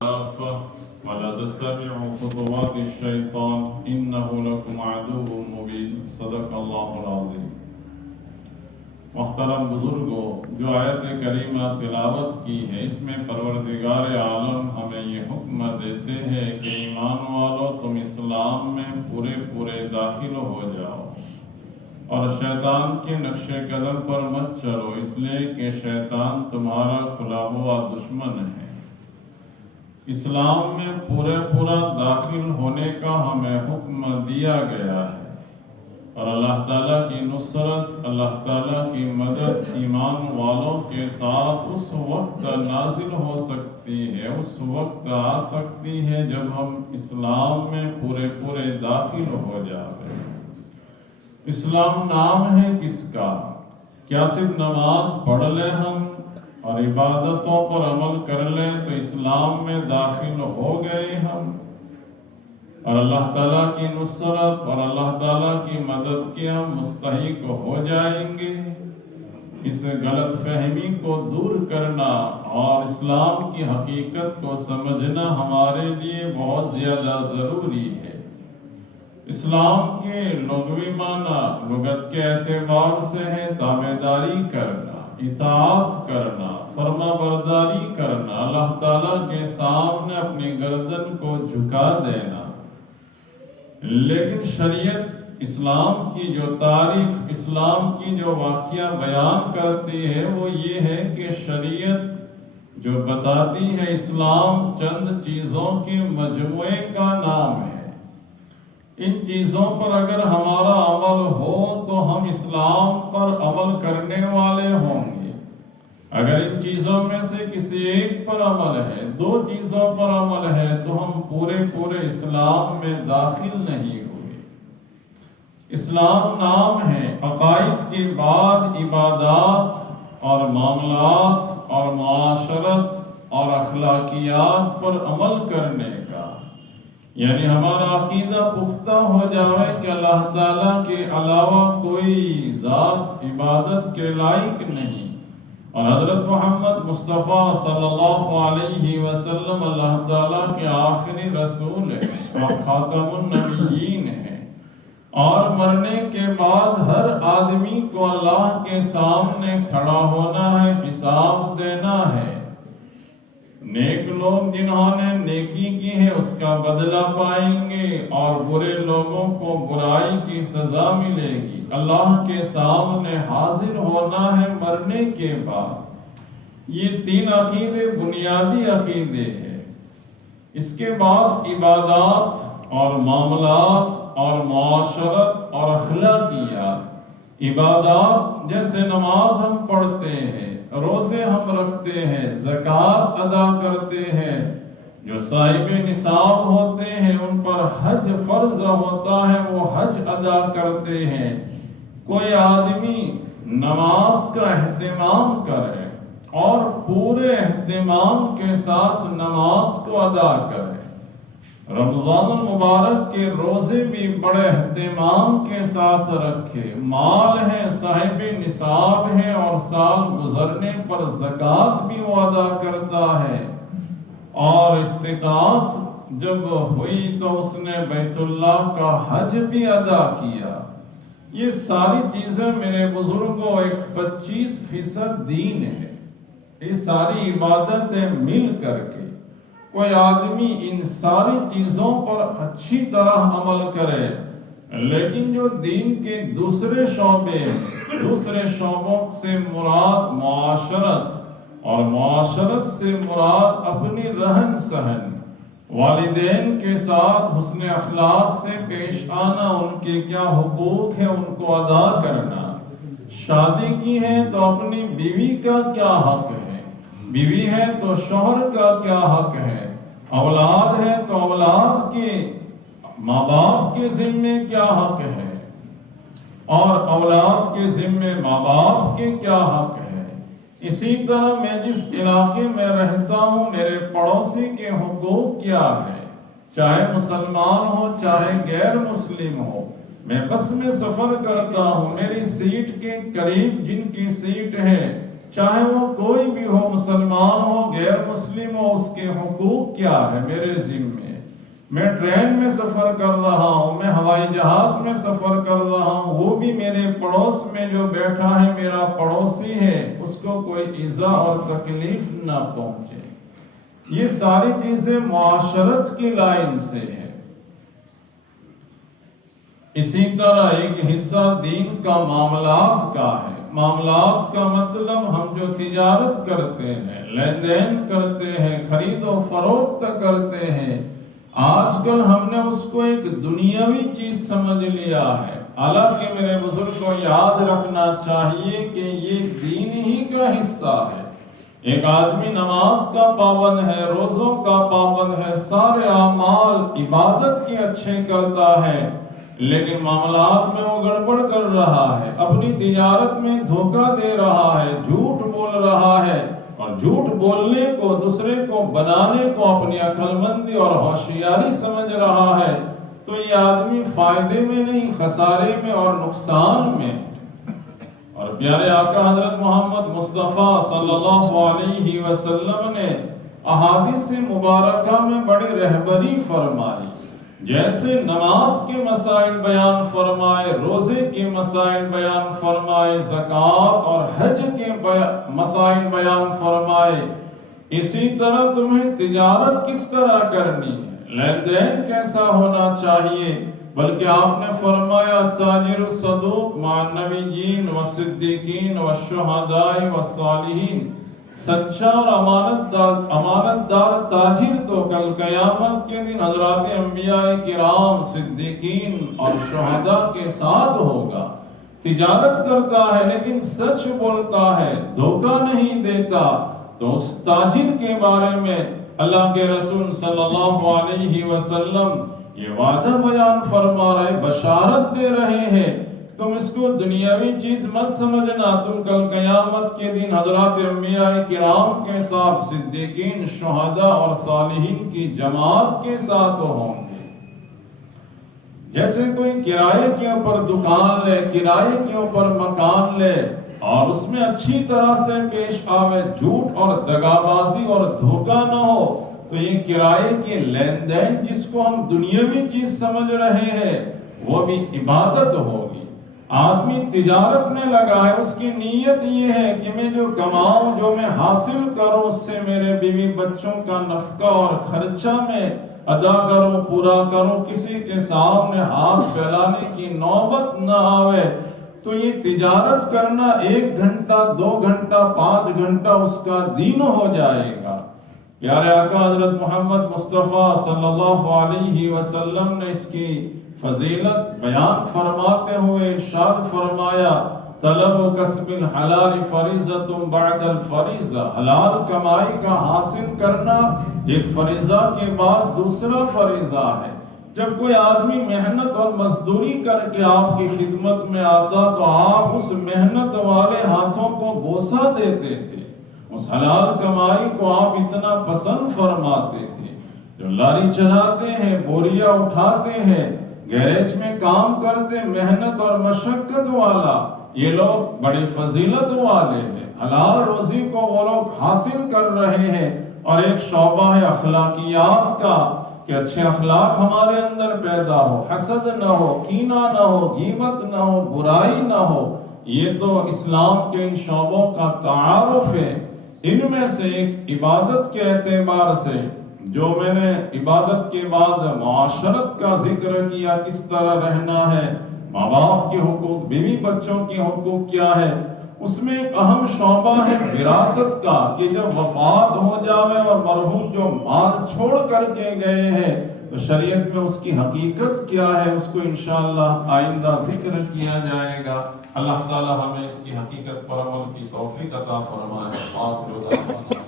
ولا تتبعوا خطوات الشيطان إنه لكم عدو مبين صدق اللہ العظیم۔ محترم بزرگوں، جو آیت کریمہ تلاوت کی ہے اس میں پروردگار عالم ہمیں یہ حکم دیتے ہیں کہ ایمان والو تم اسلام میں پورے داخل ہو جاؤ اور شیطان کے نقش قدم پر مت چلو، اس لیے کہ شیطان تمہارا کھلا ہوا دشمن ہے۔ اسلام میں پورا داخل ہونے کا ہمیں حکم دیا گیا ہے، اور اللہ تعالیٰ کی نصرت، اللہ تعالیٰ کی مدد ایمان والوں کے ساتھ اس وقت نازل ہو سکتی ہے، اس وقت آ سکتی ہے جب ہم اسلام میں پورے داخل ہو جائیں۔ اسلام نام ہے کس کا؟ کیا صرف نماز پڑھ لیں ہم اور عبادتوں پر عمل کر لیں تو اسلام میں داخل ہو گئے ہم اور اللہ تعالیٰ کی نصرت اور اللہ تعالیٰ کی مدد کے ہم مستحق ہو جائیں گے؟ اس غلط فہمی کو دور کرنا اور اسلام کی حقیقت کو سمجھنا ہمارے لیے بہت زیادہ ضروری ہے۔ اسلام کے لغوی معنی لغت کے اعتبار سے ہے تابعداری کرنا، اطاعت کرنا، فرما برداری کرنا، اللہ تعالیٰ کے سامنے اپنی گردن کو جھکا دینا۔ لیکن شریعت اسلام کی جو تعریف، اسلام کی جو واقعہ بیان کرتی ہے وہ یہ ہے کہ شریعت جو بتاتی ہے اسلام چند چیزوں کے مجموعے کا نام ہے۔ ان چیزوں پر اگر ہمارا عمل ہو تو ہم اسلام پر عمل کرنے والے ہوں گے۔ اگر ان چیزوں میں سے کسی ایک پر عمل ہے، دو چیزوں پر عمل ہے تو ہم پورے اسلام میں داخل نہیں ہوئے۔ اسلام نام ہے عقائد کے بعد عبادات اور معاملات اور معاشرت اور اخلاقیات پر عمل کرنے کا، یعنی ہمارا عقیدہ پختہ ہو جائے کہ اللہ تعالیٰ کے علاوہ کوئی ذات عبادت کے لائق نہیں، اور حضرت محمد مصطفیٰ صلی اللہ علیہ وسلم اللہ تعالیٰ کے آخری رسول ہیں اور خاتم النبیین ہیں، اور مرنے کے بعد ہر آدمی کو اللہ کے سامنے کھڑا ہونا ہے، حساب دینا ہے۔ نیک لوگ جنہوں نے نیکی کی ہے اس کا بدلہ پائیں گے اور برے لوگوں کو برائی کی سزا ملے گی۔ اللہ کے سامنے حاضر ہونا ہے مرنے کے بعد۔ یہ تین عقیدے بنیادی عقیدے ہیں۔ اس کے بعد عبادات اور معاملات اور معاشرت اور اخلاقیات۔ عبادات جیسے نماز ہم پڑھتے ہیں، روزے ہم رکھتے ہیں، زکوٰۃ ادا کرتے ہیں، جو صاحب نصاب ہوتے ہیں ان پر حج فرض ہوتا ہے وہ حج ادا کرتے ہیں۔ کوئی آدمی نماز کا اہتمام کرے اور پورے اہتمام کے ساتھ نماز کو ادا کرے، رمضان المبارک کے روزے بھی بڑے اہتمام کے ساتھ رکھے، مال ہے، صاحب نصاب ہے اور سال گزرنے پر زکوٰۃ بھی وہ ادا کرتا ہے، اور استطاعت جب ہوئی تو اس نے بیت اللہ کا حج بھی ادا کیا۔ یہ ساری چیزیں میرے بزرگوں 25% دین ہے۔ یہ ساری عبادتیں مل کر کے کوئی آدمی ان ساری چیزوں پر اچھی طرح عمل کرے، لیکن جو دین کے دوسرے شعبوں سے مراد معاشرت اور معاشرت سے مراد اپنی رہن سہن، والدین کے ساتھ حسن اخلاق سے پیش آنا، ان کے کیا حقوق ہیں ان کو ادا کرنا، شادی کی ہے تو اپنی بیوی کا کیا حق ہے، بیوی ہے تو شوہر کا کیا حق ہے، اولاد ہے تو اولاد کے ماں باپ کے ذمے کیا حق ہے، اور اولاد کے ذمے ماں باپ کے کیا حق ہے۔ اسی طرح میں جس علاقے میں رہتا ہوں میرے پڑوسی کے حقوق کیا ہے، چاہے مسلمان ہو چاہے غیر مسلم ہو۔ میں بس میں سفر کرتا ہوں، میری سیٹ کے قریب جن کی سیٹ ہے چاہے وہ کوئی بھی ہو، مسلمان ہو غیر مسلم ہو، اس کے حقوق کیا ہے میرے ذمے۔ میں ٹرین میں سفر کر رہا ہوں، میں ہوائی جہاز میں سفر کر رہا ہوں، وہ بھی میرے پڑوس میں جو بیٹھا ہے میرا پڑوسی ہے، اس کو کوئی ایذا اور تکلیف نہ پہنچے۔ یہ ساری چیزیں معاشرت کی لائن سے ہے۔ اسی طرح ایک حصہ دین کا معاملات کا ہے۔ معاملات کا مطلب ہم جو تجارت کرتے ہیں، لین دین کرتے ہیں، خرید و فروخت کرتے ہیں، آج کل ہم نے اس کو ایک دنیاوی چیز سمجھ لیا ہے، حالانکہ میرے بزرگ کو یاد رکھنا چاہیے کہ یہ دین ہی کا حصہ ہے۔ ایک آدمی نماز کا پابند ہے، روزوں کا پابند ہے، سارے اعمال عبادت کے اچھے کرتا ہے، لیکن معاملات میں وہ گڑبڑ کر رہا ہے، اپنی تجارت میں دھوکہ دے رہا ہے، جھوٹ بول رہا ہے، اور جھوٹ بولنے کو، دوسرے کو بنانے کو اپنی عقل مندی اور ہوشیاری سمجھ رہا ہے، تو یہ آدمی فائدے میں نہیں، خسارے میں اور نقصان میں۔ اور پیارے آقا حضرت محمد مصطفیٰ صلی اللہ علیہ وسلم نے احادیث مبارکہ میں بڑی رہبری فرمائی، جیسے نماز کے مسائل بیان فرمائے، روزے کے مسائل بیان فرمائے، زکوٰۃ اور حج کے مسائل بیان فرمائے، اسی طرح تمہیں تجارت کس طرح کرنی ہے، لین دین کیسا ہونا چاہیے، بلکہ آپ نے فرمایا تاجر الصدوق مع النبیین والصدیقین والشہداء والصالحین، سچا اور امانت دار تاجر تو کل قیامت کے دن حضرات انبیاء کرام، صدیقین اور شہداء کے ساتھ ہوگا۔ تجارت کرتا ہے لیکن سچ بولتا ہے، دھوکہ نہیں دیتا، تو اس تاجر کے بارے میں اللہ کے رسول صلی اللہ علیہ وسلم یہ وعدہ بیان فرما رہے، بشارت دے رہے ہیں، تم اس کو دنیاوی چیز مت سمجھنا، تم کل قیامت کے دن حضرات انبیاء کرام کے ساتھ، صدیقین، شہداء اور صالحین کی جماعت کے ساتھ ہوں گے۔ جیسے کوئی کرائے کے اوپر دکان لے، کرائے کے اوپر مکان لے اور اس میں اچھی طرح سے پیش آوے، جھوٹ اور دغابازی اور دھوکہ نہ ہو، تو یہ کرائے کے لین دین جس کو ہم دنیاوی چیز سمجھ رہے ہیں وہ بھی عبادت ہوگی۔ آدمی تجارت میں لگا ہے، اس کی نیت یہ ہے کہ میں جو کماؤں، جو میں حاصل کروں، اس سے میرے بیوی بچوں کا نفقہ اور خرچہ میں ادا کروں، پورا کروں، کسی کے سامنے ہاتھ پھیلانے کی نوبت نہ آوے، تو یہ تجارت کرنا 1 گھنٹہ، 2 گھنٹہ، 5 گھنٹہ اس کا دین ہو جائے گا۔ پیارے آقا حضرت محمد مصطفیٰ صلی اللہ علیہ وسلم نے اس کی فضیلت بیان فرماتے ہوئے ارشاد فرمایا، طلب و کسب الحلال فریضۃ بعد الفریضہ، حلال کمائی کا حاصل کرنا ایک فریضہ کے بعد دوسرا فریضہ ہے۔ جب کوئی آدمی محنت اور مزدوری کر کے آپ کی خدمت میں آتا تو آپ اس محنت والے ہاتھوں کو بوسہ دیتے تھے، اس حلال کمائی کو آپ اتنا پسند فرماتے تھے۔ جو لاری چلاتے ہیں، بوریاں اٹھاتے ہیں، گیریج میں کام کرتے، محنت اور مشقت والا، یہ لوگ بڑی فضیلت والے ہیں، حلال روزی کو وہ لوگ حاصل کر رہے ہیں۔ اور ایک شعبہ ہے اخلاقیات کا، کہ اچھے اخلاق ہمارے اندر پیدا ہو، حسد نہ ہو، کینہ نہ ہو، غیبت نہ ہو، برائی نہ ہو، یہ تو اسلام کے ان شعبوں کا تعارف ہے۔ ان میں سے ایک عبادت کے اعتبار سے جو میں نے عبادت کے بعد معاشرت کا ذکر کیا، کس طرح رہنا ہے، ماں باپ کے حقوق، بیوی بچوں کے حقوق کیا ہے، اس میں ایک اہم شعبہ ہے وراثت کا، کہ جب وفات ہو جاوے اور مرحوم جو مال چھوڑ کر کے گئے ہیں تو شریعت میں اس کی حقیقت کیا ہے، اس کو انشاءاللہ آئندہ ذکر کیا جائے گا۔ اللہ تعالی ہمیں اس کی حقیقت پر عمل کی توفیق عطا فرمائے۔